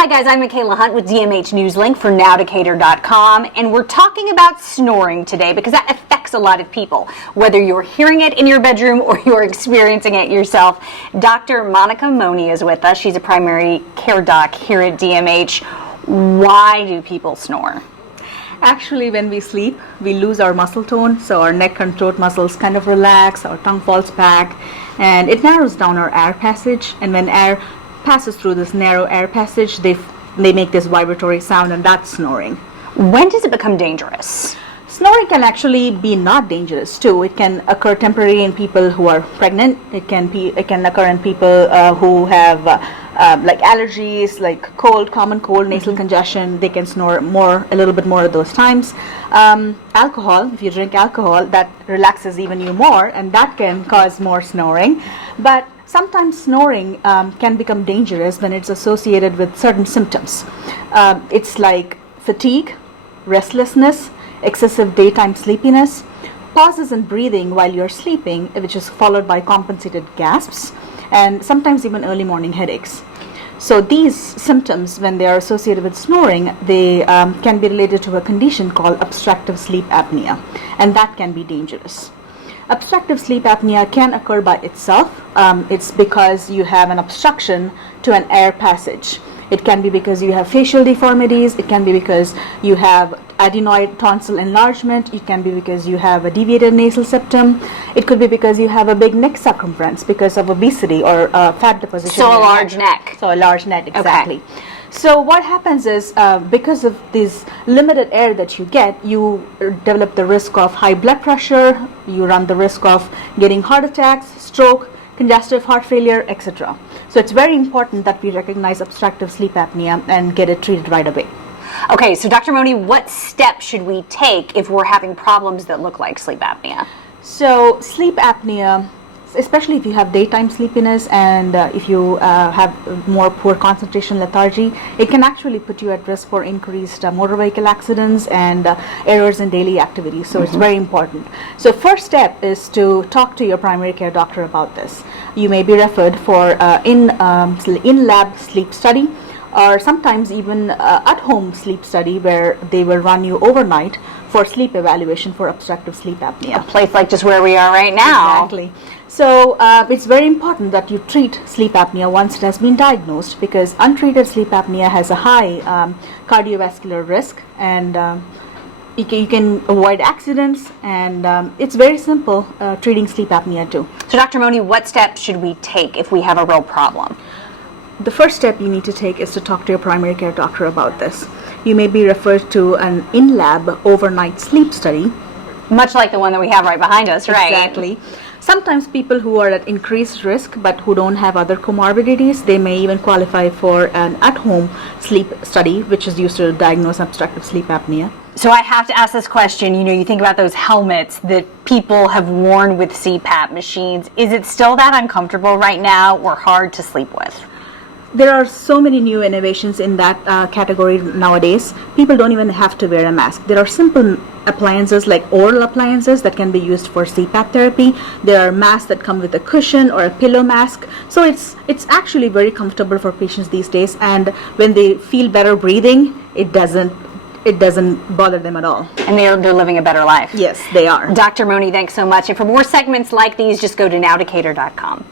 Hi guys, I'm Michaela Hunt with DMH Newslink for NowDecatur.com, and we're talking about snoring today because that affects a lot of people. Whether you're hearing it in your bedroom or you're experiencing it yourself, Dr. Monica Moni is with us. She's a primary care doc here at DMH. Why do people snore? Actually, when we sleep, we lose our muscle tone, so our neck and throat muscles kind of relax, our tongue falls back, and it narrows down our air passage. And when air passes through this narrow air passage, they make this vibratory sound, and that's snoring. When does it become dangerous? Snoring can actually be not dangerous too. It can occur temporarily in people who are pregnant. It can occur in people who have like allergies, like common cold, nasal congestion. They can snore a little bit more at those times. Alcohol, if you drink alcohol, that relaxes even you more, and that can cause more snoring. But sometimes snoring can become dangerous when it's associated with certain symptoms. It's like fatigue, restlessness, excessive daytime sleepiness, pauses in breathing while you're sleeping, which is followed by compensated gasps, and sometimes even early morning headaches. So these symptoms, when they are associated with snoring, they can be related to a condition called obstructive sleep apnea, and that can be dangerous. Obstructive sleep apnea can occur by itself. It's because you have an obstruction to an air passage. It can be because you have facial deformities. It can be because you have adenoid tonsil enlargement. It can be because you have a deviated nasal septum. It could be because you have a big neck circumference because of obesity or fat deposition. So a large neck. So a large neck, exactly. Okay. So what happens is because of this limited air that you get, you develop the risk of high blood pressure. You run the risk of getting heart attacks, stroke, congestive heart failure, etc. So it's very important that we recognize obstructive sleep apnea and get it treated right away. Okay, so Dr. Moni, what steps should we take if we're having problems that look like sleep apnea? So sleep apnea, especially if you have daytime sleepiness and if you have more poor concentration, lethargy, it can actually put you at risk for increased motor vehicle accidents and errors in daily activities. So it's very important. So first step is to talk to your primary care doctor about this. You may be referred for in-lab sleep study, or sometimes even at-home sleep study where they will run you overnight for sleep evaluation for obstructive sleep apnea. A place like just where we are right now. Exactly. So it's very important that you treat sleep apnea once it has been diagnosed, because untreated sleep apnea has a high cardiovascular risk, and you can avoid accidents, and it's very simple treating sleep apnea too. So Dr. Moni, what steps should we take if we have a real problem? The first step you need to take is to talk to your primary care doctor about this. You may be referred to an in-lab overnight sleep study. Much like the one that we have right behind us, right? Exactly. Sometimes people who are at increased risk but who don't have other comorbidities, they may even qualify for an at-home sleep study, which is used to diagnose obstructive sleep apnea. So I have to ask this question. You know, you think about those helmets that people have worn with CPAP machines. Is it still that uncomfortable right now or hard to sleep with? There are so many new innovations in that category nowadays. People don't even have to wear a mask. There are simple appliances like oral appliances that can be used for CPAP therapy. There are masks that come with a cushion or a pillow mask. So it's actually very comfortable for patients these days, and when they feel better breathing, it doesn't bother them at all. And they're living a better life. Yes, they are. Dr. Moni, thanks so much. And for more segments like these, just go to NowDecatur.com.